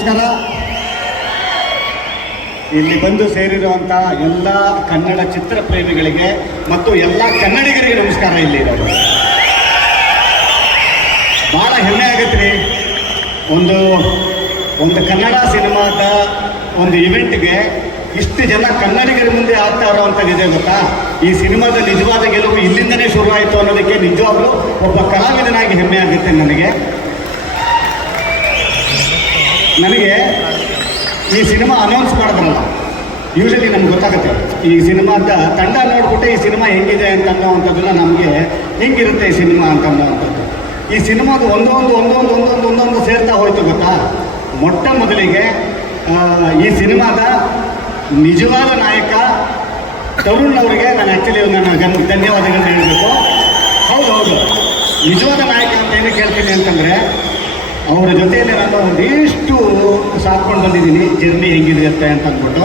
ನಮಸ್ಕಾರ. ಇಲ್ಲಿ ಬಂದು ಸೇರಿರುವಂಥ ಎಲ್ಲ ಕನ್ನಡ ಚಿತ್ರ ಪ್ರೇಮಿಗಳಿಗೆ ಮತ್ತು ಎಲ್ಲ ಕನ್ನಡಿಗರಿಗೆ ನಮಸ್ಕಾರ ಇಲ್ಲಿ ಇರೋದು. ಭಾಳ ಹೆಮ್ಮೆ ಆಗತ್ತೆ ಒಂದು ಒಂದು ಕನ್ನಡ ಸಿನಿಮಾದ ಒಂದು ಇವೆಂಟ್ಗೆ ಇಷ್ಟು ಜನ ಕನ್ನಡಿಗರ ಮುಂದೆ ಆಗ್ತಾ ಇರೋವಂಥದ್ದಿದೆ ಗೊತ್ತಾ? ಈ ಸಿನಿಮಾದ ನಿಜವಾದ ಗೆಲುವು ಇಲ್ಲಿಂದನೇ ಶುರುವಾಯಿತು ಅನ್ನೋದಕ್ಕೆ ನಿಜವಾಗ್ಲೂ ಒಬ್ಬ ಕಲಾವಿದನಾಗಿ ಹೆಮ್ಮೆ ಆಗುತ್ತೆ ನನಗೆ. ನನಗೆ ಈ ಸಿನಿಮಾ ಅನೌನ್ಸ್ ಮಾಡೋದಲ್ಲ. ಯೂಶಲಿ ನಮ್ಗೆ ಗೊತ್ತಾಗುತ್ತೆ. ಈ ಸಿನಿಮಾದ ತಂಡ ನೋಡ್ಬಿಟ್ಟು ಈ ಸಿನಿಮಾ ಹೆಂಗಿದೆ ಅಂತ ಅನ್ನೋವಂಥದ್ದನ್ನ ನಮಗೆ ಹೆಂಗಿರುತ್ತೆ ಈ ಸಿನಿಮಾ ಅಂತ ಈ ಸಿನಿಮಾದ ಒಂದೊಂದು ಒಂದೊಂದು ಒಂದೊಂದು ಒಂದೊಂದು ಸೇರ್ತಾ ಹೋಯ್ತು ಗೊತ್ತಾ? ಮೊಟ್ಟ ಮೊದಲಿಗೆ ಈ ಸಿನಿಮಾದ ನಿಜವಾದ ನಾಯಕ ತರುಣ್ ಅವರಿಗೆ ನಾನು ಆ್ಯಕ್ಚುಲಿ ಗನ್- ಧನ್ಯವಾದಗಳನ್ನ ಹೇಳಬೇಕು. ಹೌದು ಹೌದು. ನಿಜವಾದ ನಾಯಕ ಅಂತ ಏನಕ್ಕೆ ಹೇಳ್ತೀನಿ ಅಂತಂದರೆ ಅವರ ಜೊತೆಯಲ್ಲಿ ನಾನು ಒಂದಿಷ್ಟು ಸಾಕ್ಕೊಂಡು ಬಂದಿದ್ದೀನಿ. ಜರ್ನಿ ಹೆಂಗಿರುತ್ತೆ ಅಂತ ಅಂದ್ಬಿಟ್ಟು.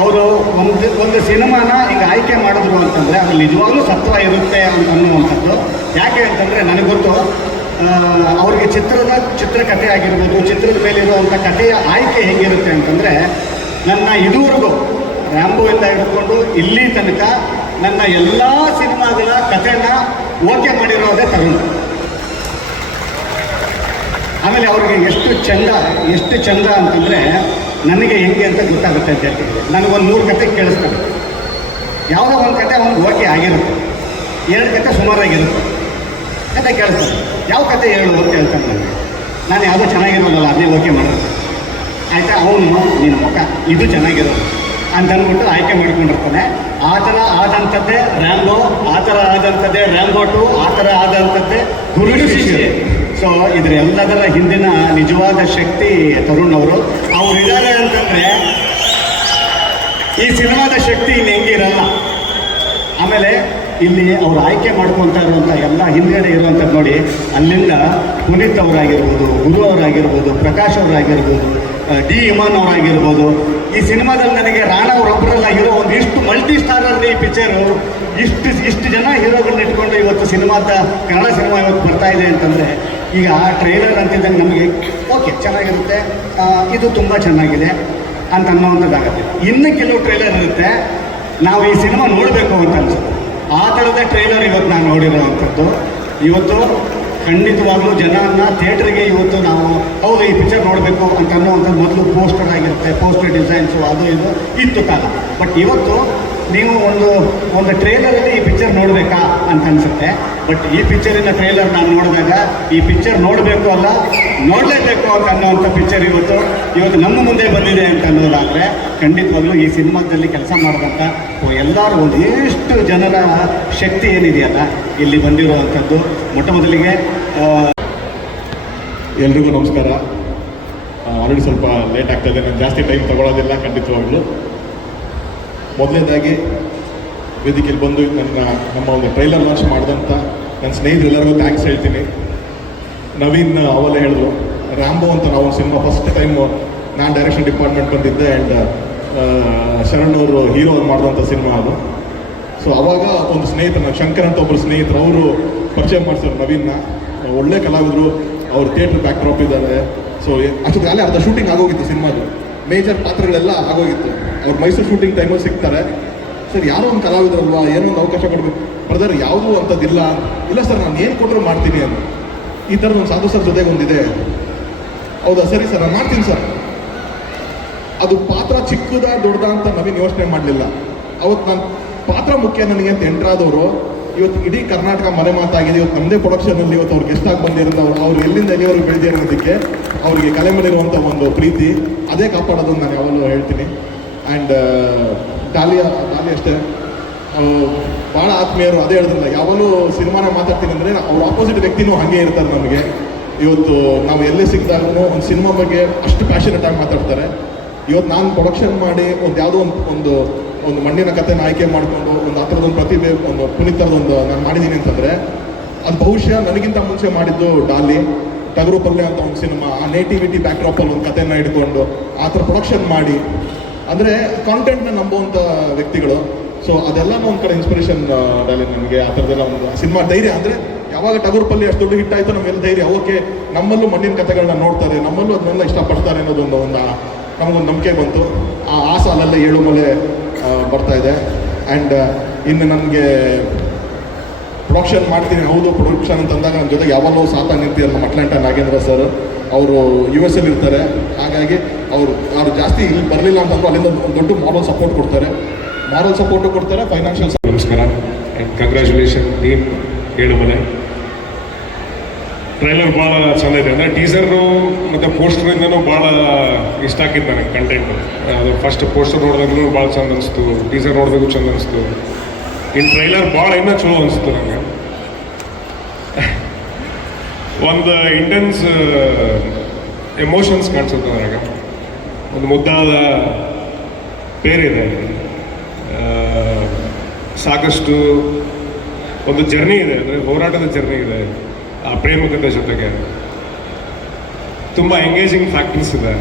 ಅವರು ಒಂದು ಒಂದು ಸಿನಿಮಾನ ಈಗ ಆಯ್ಕೆ ಮಾಡಿದ್ರು ಅಂತಂದರೆ ಅದು ನಿಜವಾಗ್ಲೂ ಸತ್ವ ಇರುತ್ತೆ ಅಂತ ಅನ್ನುವಂಥದ್ದು. ಯಾಕೆ ಅಂತಂದರೆ ನನಗೆ ಗೊತ್ತು ಅವ್ರಿಗೆ ಚಿತ್ರದ ಚಿತ್ರಕಥೆ ಆಗಿರ್ಬೋದು, ಚಿತ್ರದ ಮೇಲೆ ಇರುವಂಥ ಕಥೆಯ ಆಯ್ಕೆ ಹೇಗಿರುತ್ತೆ ಅಂತಂದರೆ ನನ್ನ ಇದುವರೆಗೂ ರ್ಯಾಂಬೋಯಿಂದ ಹಿಡ್ಕೊಂಡು ಇಲ್ಲಿ ತನಕ ನನ್ನ ಎಲ್ಲ ಸಿನಿಮಾಗಳ ಕಥೆನ ಓಕೆ ಮಾಡಿರೋದೇ ತರುಣ್. ಆಮೇಲೆ ಅವ್ರಿಗೆ ಎಷ್ಟು ಚಂದ ಎಷ್ಟು ಚಂದ ಅಂತಂದರೆ ನನಗೆ ಹೆಂಗೆ ಅಂತ ಗೊತ್ತಾಗುತ್ತೆ ಅಂತ ನನಗೆ ಒಂದು ಮೂರು ಕತೆ ಕೇಳಿಸ್ತಾರೆ. ಯಾವುದೋ ಒಂದು ಕತೆ ಅವ್ನಿಗೆ ಓಕೆ ಆಗಿರುತ್ತೆ. ಎರಡು ಕತೆ ಸುಮಾರಾಗಿರುತ್ತೆ. ಕತೆ ಕೇಳಿಸ್ತಾರೆ. ಯಾವ ಕತೆ ಹೇಳು ಅಂತ ಹೇಳ್ತಾರೆ ನನಗೆ ನಾನು ಯಾವುದೋ ಚೆನ್ನಾಗಿರೋದಲ್ಲ ಅದೇ ಓಕೆ ಮಾಡೋದು. ಆಯಿತಾ? ಅವನು ನಿನ್ನ ಮುಖ, ಇದು ಚೆನ್ನಾಗಿರೋದು. ಅಂತ ಅಂದ್ಬಿಟ್ಟು ಆಯ್ಕೆ ಮಾಡ್ಕೊಂಡಿರ್ತಾನೆ. ಆ ಥರ ಆದಂಥದ್ದೇ ರ್ಯಾಂಬೋ ಆ ಥರ ಆದಂಥದ್ದೇ ರ್ಯಾಂಬೋ ಟು, ಆ ಥರ ಆದಂಥದ್ದೇ ಗುರು ಶಿಷ್ಯ. ಸೊ, ಇದ್ರ ಎಲ್ಲದರ ಹಿಂದಿನ ನಿಜವಾದ ಶಕ್ತಿ ತರುಣ್ ಅವರು. ಅವ್ರು ಇದ್ದಾರೆ ಅಂತಂದರೆ, ಈ ಸಿನಿಮಾದ ಶಕ್ತಿ ಇನ್ನು ಹೆಂಗಿರಲ್ಲ. ಆಮೇಲೆ ಇಲ್ಲಿ ಅವ್ರು ಆಯ್ಕೆ ಮಾಡ್ಕೊತಾ ಇರುವಂಥ ಎಲ್ಲ ಹಿಂದ್ಗಡೆ ಇರುವಂತ ನೋಡಿ, ಅಲ್ಲಿಂದ ಪುನೀತ್ ಅವರಾಗಿರ್ಬೋದು, ಗುರು ಅವರಾಗಿರ್ಬೋದು, ಪ್ರಕಾಶ್ ಅವರಾಗಿರ್ಬೋದು ಡಿ ಇಮಾನ್ ಅವರಾಗಿರ್ಬೋದು. ಈ ಸಿನಿಮಾದಲ್ಲಿ ನನಗೆ ರಾಣಾ ಹೀರೋ ಒಂದು ಇಷ್ಟು ಮಲ್ಟಿ ಅಲ್ಲಿ ಈ ಪಿಕ್ಚರು, ಇಷ್ಟು ಇಷ್ಟು ಜನ ಹೀರೋಗಳನ್ನ ಇಟ್ಕೊಂಡು ಇವತ್ತು ಸಿನಿಮಾದ ಕನ್ನಡ ಸಿನಿಮಾ ಇವತ್ತು ಬರ್ತಾ ಇದೆ ಅಂತಂದರೆ ಈಗ ಆ ಟ್ರೈಲರ್ ಅಂತಿದ್ದಂಗೆ ನಮಗೆ ಓಕೆ ಚೆನ್ನಾಗಿರುತ್ತೆ. ಇದು ತುಂಬ ಚೆನ್ನಾಗಿದೆ ಅಂತ ಅನ್ನೋವಂಥದ್ದಾಗುತ್ತೆ ಇನ್ನು ಕೆಲವು ಟ್ರೈಲರ್ ಇರುತ್ತೆ. ನಾವು ಈ ಸಿನಿಮಾ ನೋಡಬೇಕು ಅಂತ ಅನ್ಸುತ್ತೆ. ಆ ಥರದ ಟ್ರೈಲರ್ ಇವತ್ತು ನಾನು ನೋಡಿರೋವಂಥದ್ದು. ಇವತ್ತು ಖಂಡಿತವಾಗ್ಲೂ ಜನನ ಥಿಯೇಟ್ರಿಗೆ ಇವತ್ತು ನಾವು, ಹೌದು, ಈ ಪಿಕ್ಚರ್ ನೋಡಬೇಕು ಅಂತ ಅನ್ನುವಂಥದ್ದು ಮೊದಲು ಪೋಸ್ಟರ್ ಆಗಿರುತ್ತೆ ಪೋಸ್ಟರ್ ಡಿಸೈನ್ಸು ಅದು ಇದು, ಇತ್ತು ಕಾಲ. ಬಟ್ ಇವತ್ತು ನೀವು ಒಂದು ಒಂದು ಟ್ರೇಲರಲ್ಲಿ ಈ ಪಿಕ್ಚರ್ ನೋಡಬೇಕಾ ಅಂತ ಅನಿಸುತ್ತೆ. ಬಟ್ ಈ ಪಿಕ್ಚರಿನ ಟ್ರೇಲರ್ ನಾನು ನೋಡಿದಾಗ ಈ ಪಿಕ್ಚರ್ ನೋಡಬೇಕು ಅಲ್ಲ, ನೋಡಲೇಬೇಕು ಅಂತ ಅನ್ನೋವಂಥ ಪಿಕ್ಚರ್ ಇವತ್ತು. ಇವತ್ತು ನಮ್ಮ ಮುಂದೆ ಬಂದಿದೆ ಅಂತ ಅನ್ನೋದಾದರೆ ಖಂಡಿತವಾಗ್ಲೂ ಈ ಸಿನಿಮಾದಲ್ಲಿ ಕೆಲಸ ಮಾಡಿದಂಥ ಎಲ್ಲರೂ ಒಂದಿಷ್ಟು ಜನರ ಶಕ್ತಿ ಏನಿದೆಯಲ್ಲ, ಇಲ್ಲಿ ಬಂದಿರುವಂಥದ್ದು. ಮೊಟ್ಟ ಮೊದಲಿಗೆ ಎಲ್ರಿಗೂ ನಮಸ್ಕಾರ. ಆಲ್ರೆಡಿ ಸ್ವಲ್ಪ ಲೇಟ್ ಆಗ್ತಾಯಿದೆ ನಾನು ಜಾಸ್ತಿ ಟೈಮ್ ತಗೊಳ್ಳೋದಿಲ್ಲ ಖಂಡಿತವಾಗ್ಲೂ. ಮೊದಲನೇದಾಗಿ ವೇದಿಕೆಯಲ್ಲಿ ಬಂದು ನನ್ನ ನಮ್ಮ ಒಂದು ಟ್ರೈಲರ್ ಲಾಂಚ್ ಮಾಡಿದಂಥ ನನ್ನ ಸ್ನೇಹಿತರೆಲ್ಲರಿಗೂ ಥ್ಯಾಂಕ್ಸ್ ಹೇಳ್ತೀನಿ. ನವೀನ್ ಅವಲ್ಲ ಹೇಳಿದ್ರು ರ್ಯಾಂಬೋ ಅಂತ ನಾವು ಸಿನಿಮಾ ಫಸ್ಟ್ ಟೈಮ್ ನಾನು ಡೈರೆಕ್ಷನ್ ಡಿಪಾರ್ಟ್ಮೆಂಟ್ ಬಂದಿದ್ದೆ ಆ್ಯಂಡ್ ಶರಣ್ ಅವರು ಹೀರೋ ಮಾಡಿದಂಥ ಸಿನಿಮಾ ಅದು. ಸೊ ಅವಾಗ ಒಂದು ಸ್ನೇಹಿತನ ಶಂಕರ್ ಅಂತ ಒಬ್ಬರು ಸ್ನೇಹಿತರು, ಅವರು ಪರಿಚಯ ಮಾಡಿಸ್ತಾರೆ ನವೀನ್ನ. ಒಳ್ಳೆ ಕಲಾವಿದರು, ಅವ್ರು ಥಿಯೇಟ್ರ್ ಬ್ಯಾಕ್ ಡ್ರಾಪ್ ಇದ್ದಾರೆ. ಸೊ ಅಷ್ಟೊತ್ತಿಗೆ ಅಲ್ಲೇ ಅರ್ಧ ಶೂಟಿಂಗ್ ಆಗೋಗಿತ್ತು ಸಿನಿಮಾದು ಮೇಜರ್ ಪಾತ್ರಗಳೆಲ್ಲ ಆಗೋಗಿತ್ತು. ಅವ್ರು ಮೈಸೂರು ಶೂಟಿಂಗ್ ಟೈಮಲ್ಲಿ ಸಿಗ್ತಾರೆ. ಸರ್, ಯಾರೋ ಒಂದು ಕಲಾವಿದರಲ್ವಾ? ಏನೋ ಒಂದು ಅವಕಾಶ ಕೊಡಬೇಕು. ಬ್ರದರ್ ಯಾವುದೂ ಅಂಥದ್ದಿಲ್ಲ. ಇಲ್ಲ ಸರ್, ನಾನು ಏನು ಕೊಟ್ಟರು ಮಾಡ್ತೀನಿ ಅಂತ. ಈ ಥರದ ಒಂದು ಸಾಧು ಸರ್ ಜೊತೆಗೆ ಒಂದಿದೆ. ಹೌದಾ? ಸರಿ ಸರ್, ನಾನು ಮಾಡ್ತೀನಿ ಸರ್. ಅದು ಪಾತ್ರ ಚಿಕ್ಕದ ದೊಡ್ಡದ ಅಂತ ನವೀನ್ ಯೋಚನೆ ಮಾಡಲಿಲ್ಲ. ಅವತ್ತು ನಾನು ಪಾತ್ರ ಮುಖ್ಯ ನನಗೆ ಅಂತ ಎಂಟ್ರಾದವರು ಇವತ್ತು ಇಡೀ ಕರ್ನಾಟಕ ಮನೆ ಮಾತಾಗಿದೆ. ಇವತ್ತು ನಮ್ಮದೇ ಪ್ರೊಡಕ್ಷನಲ್ಲಿ ಇವತ್ತು ಅವ್ರು ಗೆಸ್ಟಾಗಿ ಬಂದಿರೋದು ಅವ್ರು ಅವ್ರು ಎಲ್ಲಿಂದ ಎಲ್ಲಿವರೆಗೆ ಬೆಳೆದಿರೋದಕ್ಕೆ ಅವರಿಗೆ ಕಲೆ ಮೇಲಿರುವಂಥ ಒಂದು ಪ್ರೀತಿ, ಅದೇ ಕಾಪಾಡೋದು ನಾನು ಯಾವಾಗಲೂ ಹೇಳ್ತೀನಿ. ಆ್ಯಂಡ್ ಡಾಲಿಯಾ ಡಾಲಿ ಅಷ್ಟೇ. ಭಾಳ ಆತ್ಮೀಯರು ಅದೇ ಹೇಳಿದ್ರಲ್ಲ ಯಾವಾಗಲೂ ಸಿನಿಮಾನ ಮಾತಾಡ್ತೀನಿ ಅಂದರೆ ಅವ್ರ ಆಪೋಸಿಟ್ ವ್ಯಕ್ತಿನೂ ಹಾಗೆ ಇರ್ತಾರೆ ನಮಗೆ. ಇವತ್ತು ನಾವು ಎಲ್ಲೇ ಸಿಕ್ಕಿದಾಗೂ ಒಂದು ಸಿನಿಮಾ ಬಗ್ಗೆ ಅಷ್ಟು ಪ್ಯಾಷನೇಟ್ ಆಗಿ ಮಾತಾಡ್ತಾರೆ. ಇವತ್ತು ನಾನು ಪ್ರೊಡಕ್ಷನ್ ಮಾಡಿ ಒಂದು ಯಾವುದೋ ಒಂದು ಒಂದು ಒಂದು ಮಣ್ಣಿನ ಕಥೆನ ಆಯ್ಕೆ ಮಾಡಿಕೊಂಡು ಒಂದು ಆ ಥರದೊಂದು ಪ್ರತಿಭೆ, ಒಂದು ಪುನೀತರದೊಂದು ನಾನು ಮಾಡಿದ್ದೀನಿ ಅಂತಂದರೆ, ಅದು ಬಹುಶಃ ನನಗಿಂತ ಮುಂಚೆ ಮಾಡಿದ್ದು ಡಾಲಿ ಟಗರು ಪಲ್ಯ ಅಂತ ಒಂದು ಸಿನಿಮಾ ಆ ನೇಟಿವಿಟಿ ಬ್ಯಾಕ್ಡ್ರಾಪಲ್ಲಿ ಒಂದು ಕಥೆನ ಇಟ್ಕೊಂಡು ಆ ಥರ ಪ್ರೊಡಕ್ಷನ್ ಮಾಡಿ ಅಂದರೆ ಕಾಂಟೆಂಟ್ನ ನಂಬುವಂಥ ವ್ಯಕ್ತಿಗಳು. ಸೊ ಅದೆಲ್ಲನೂ ಒಂದು ಕಡೆ ಇನ್ಸ್ಪಿರೇಷನ್ ಡಾರ್ಲಿಂಗ್ ನಮಗೆ ಆ ಥರದ್ದೆಲ್ಲ ಒಂದು ಸಿನಿಮಾ ಧೈರ್ಯ ಅಂದರೆ ಯಾವಾಗ ಟಗೂರ್ ಪಲ್ಲಿ ಅಷ್ಟು ದೊಡ್ಡ ಹಿಟ್ ಆಯಿತು ನಮಗೆಲ್ಲ ಧೈರ್ಯ. ಓಕೆ, ನಮ್ಮಲ್ಲೂ ಮಣ್ಣಿನ ಕಥೆಗಳನ್ನ ನೋಡ್ತಾರೆ. ನಮ್ಮಲ್ಲೂ ಅದನ್ನೆಲ್ಲ ಇಷ್ಟಪಡ್ತಾರೆ ಅನ್ನೋದು ಒಂದು ಒಂದು, ನಮಗೊಂದು ನಂಬಿಕೆ ಬಂತು. ಆ ಸಾಲಲ್ಲ ಏಳು ಮಲೆ ಬರ್ತಾ ಇದೆ. ಆ್ಯಂಡ್ ಇನ್ನು ನನಗೆ ಪ್ರೊಡಕ್ಷನ್ ಮಾಡ್ತೀನಿ. ಹೌದು ಪ್ರೊಡಕ್ಷನ್ ಅಂತ ಅಂದಾಗ ನನ್ನ ಜೊತೆಗೆ ಯಾವಾಗಲೂ ಸಾತ ನಿಂತಿರಲ್ಲ ನಮ್ಮ ಅಟ್ಲಾಂಟ ನಾಗೇಂದ್ರ ಸರ್. ಅವರು ಯು ಎಸ್ ಅಲ್ಲಿ ಇರ್ತಾರೆ ಹಾಗಾಗಿ ಅವರು ಯಾರು ಜಾಸ್ತಿ ಇಲ್ಲಿ ಬರಲಿಲ್ಲ ಅಂತಂದ್ರೆ ಅಲ್ಲಿಂದ ದೊಡ್ಡ ಮಾರಲ್ ಸಪೋರ್ಟ್ ಕೊಡ್ತಾರೆ. ಮಾರಲ್ ಸಪೋರ್ಟು ಕೊಡ್ತಾರೆ ಫೈನಾನ್ಷಿಯಲ್ ನಮಸ್ಕಾರ. ಆ್ಯಂಡ್ ಕಂಗ್ರ್ಯಾಚುಲೇಷನ್ ಟೀಮ್ ಮನೆ. ಟ್ರೈಲರ್ ಭಾಳ ಚೆನ್ನಾಗಿದೆ ಅಂದರೆ ಟೀಸರು ಮತ್ತು ಪೋಸ್ಟರಿಂದನೂ ಭಾಳ ಇಷ್ಟ ಆಗಿತ್ತು ನನಗೆ ಕಂಟೆಂಟ್ ಅದು ಫಸ್ಟ್ ಪೋಸ್ಟರ್ ನೋಡಿದಾಗಲೂ ಭಾಳ ಚಂದ ಅನಿಸ್ತು ಟೀಸರ್ ನೋಡಿದಾಗೂ ಚಂದ ಅನಿಸ್ತು. ಇನ್ನು ಟ್ರೈಲರ್ ಭಾಳ ಇನ್ನೂ ಚಲೋ ಅನಿಸ್ತು ನನಗೆ ಒಂದು ಇಂಟೆನ್ಸ್ ಎಮೋಷನ್ಸ್ ಕಾಣಿಸುತ್ತೆ ಅದ್ರಾಗ. ಒಂದು ಮುದ್ದಾದ ಪೇರಿದೆ. ಆ, ಸಾಕಷ್ಟು ಒಂದು ಜರ್ನಿ ಇದೆ ಅಂದರೆ ಹೋರಾಟದ ಜರ್ನಿ ಇದೆ ಆ ಪ್ರೇಮಕತೆ ಜೊತೆಗೆ. ತುಂಬ ಎಂಗೇಜಿಂಗ್ ಫ್ಯಾಕ್ಟರ್ಸ್ ಇದೆ.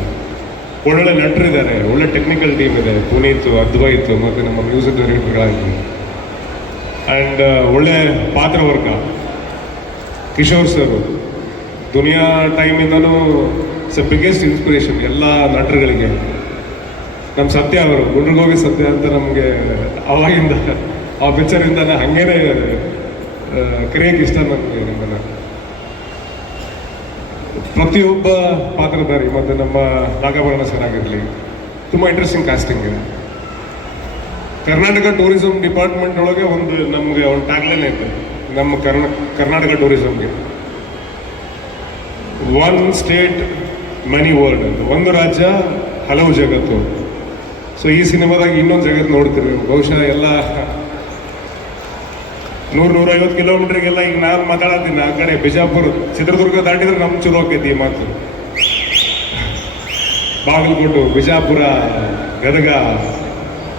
ಒಳ್ಳೊಳ್ಳೆ ನಟರಿದ್ದಾರೆ ಒಳ್ಳೆ ಟೆಕ್ನಿಕಲ್ ಟೀಮ್ ಇದೆ ಪುನೀತ್ ಅದ್ವೈತ್ ಮತ್ತು ನಮ್ಮ ಮ್ಯೂಸಿಕ್ ಡೈರೆಕ್ಟರ್ಗಳಾಗಿ ಆ್ಯಂಡ್ ಒಳ್ಳೆ ಪಾತ್ರವರ್ಗ ಕಿಶೋರ್ ಸರ್ ದುನಿಯಾ ಟೈಮಿಂದನೂ ಸ ಬಿಗ್ಗೆಸ್ಟ್ ಇನ್ಸ್ಪಿರೇಷನ್ ಎಲ್ಲ ನಟರುಗಳಿಗೆ. ನಮ್ಮ ಸತ್ಯ ಅವರು ಗುಂಡ್ರಿಗೋಗಿ ಸತ್ಯ ಅಂತ ನಮಗೆ ಅವಾಗಿಂದ, ಆ ಪಿಕ್ಚರಿಂದ ಹಂಗೇನೆ ಕರೆಯಕ್ಕೆ ಇಷ್ಟ ನನಗೆ ನಿಮ್ಮನ್ನ. ಪ್ರತಿಯೊಬ್ಬ ಪಾತ್ರಧಾರಿ ಮತ್ತು ನಮ್ಮ ನಾಗಾಭರಣ ಸರ್ ಆಗಿರಲಿ, ತುಂಬ ಇಂಟ್ರೆಸ್ಟಿಂಗ್ ಕಾಸ್ಟಿಂಗ್ ಇದೆ. ಕರ್ನಾಟಕ ಟೂರಿಸಂ ಡಿಪಾರ್ಟ್ಮೆಂಟ್ ಒಳಗೆ ಒಂದು ನಮಗೆ ಒಂದು ಟ್ಯಾಗ್ಲೈನ್ ಐತೆ ನಮ್ಮ ಕರ್ನಾ, ಕರ್ನಾಟಕ ಟೂರಿಸಂಗೆ ಒನ್ ಸ್ಟೇಟ್ ಮನಿ ವರ್ಲ್ಡ್ ಅಂತ. ಒಂದು ರಾಜ್ಯ, ಹಲವು ಜಗತ್ತು. ಸೊ ಈ ಸಿನಿಮಾದಾಗ ಇನ್ನೊಂದು ಜಗತ್ತು ನೋಡ್ತೀವಿ. ಬಹುಶಃ ಎಲ್ಲ ನೂರು, ನೂರೈವತ್ತು ಕಿಲೋಮೀಟ್ರಿಗೆಲ್ಲ ಈಗ ನಾನು ಮಾತಾಡತ್ತೀನಿ. ಆ ಕಡೆ ಬಿಜಾಪುರ, ಚಿತ್ರದುರ್ಗ ದಾಟಿದ್ರೆ ನಮ್ ಚಲೋ ಆಕೈತಿ ಈ ಮಾತು. ಬಾಗಲಕೋಟು, ಬಿಜಾಪುರ, ಗದಗ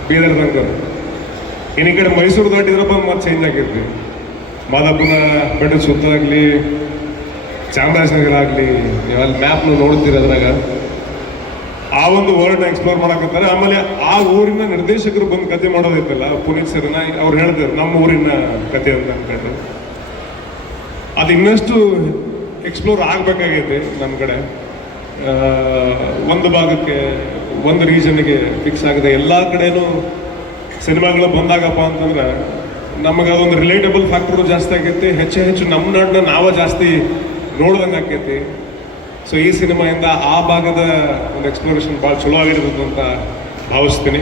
ಬೀದರ್ ತನಕ ಇನ್ನು ಈ ಕಡೆ ಮೈಸೂರು ದಾಟಿದ್ರಪ್ಪ ಮತ್ತೆ ಚೇಂಜ್ ಆಗಿರ್ತೀವಿ ಮಾದಾಪುರ ಬೆಟ್ಟದ ಸುತ್ತಾಗಲಿ ಚಾಮರಾಜನಗರ ಆಗಲಿ ನೀವು ಮ್ಯಾಪ್ನ ನೋಡ್ತೀರ ನೋಡ್ತೀರಿ ಅದ್ರಾಗ. ಆ ಒಂದು ವರ್ಲ್ಡ್ ಎಕ್ಸ್ಪ್ಲೋರ್ ಮಾಡಕತ್ತಾರೆ. ಆಮೇಲೆ ಆ ಊರಿನ ನಿರ್ದೇಶಕರು ಬಂದು ಕತೆ ಮಾಡೋದೈತಲ್ಲ, ಪುನೀತ್ ಸರ್ನ, ಅವ್ರು ಹೇಳ್ತಾರೆ ನಮ್ಮ ಊರಿನ ಕತೆ ಅಂತ ಅನ್ಕೊಂಡು ಅದು ಇನ್ನಷ್ಟು ಎಕ್ಸ್ಪ್ಲೋರ್ ಆಗ್ಬೇಕಾಗೈತೆ ನಮ್ಮ ಕಡೆ. ಒಂದು ಭಾಗಕ್ಕೆ, ಒಂದು ರೀಜನ್ಗೆ ಫಿಕ್ಸ್ ಆಗಿದೆ. ಎಲ್ಲ ಕಡೆನೂ ಸಿನಿಮಾಗಳು ಬಂದಾಗಪ್ಪ ಅಂತಂದ್ರೆ ನಮಗೆ ಅದೊಂದು ರಿಲೇಟಬಲ್ ಫ್ಯಾಕ್ಟ್ರು ಜಾಸ್ತಿ ಆಗೈತೆ. ಹೆಚ್ಚು ಹೆಚ್ಚು ನಮ್ಮ ನಾಡನ್ನ ನಾವೇ ಜಾಸ್ತಿ ನೋಡ್ದಂಗೆ ಆಕೈತಿ ಸೊ ಈ ಸಿನಿಮಾಯಿಂದ ಆ ಭಾಗದ ಒಂದು ಎಕ್ಸ್ಪ್ಲೋರೇಷನ್ ಭಾಳ ಚಲೋ ಆಗಿರ್ತದೆ ಅಂತ ಭಾವಿಸ್ತೀನಿ.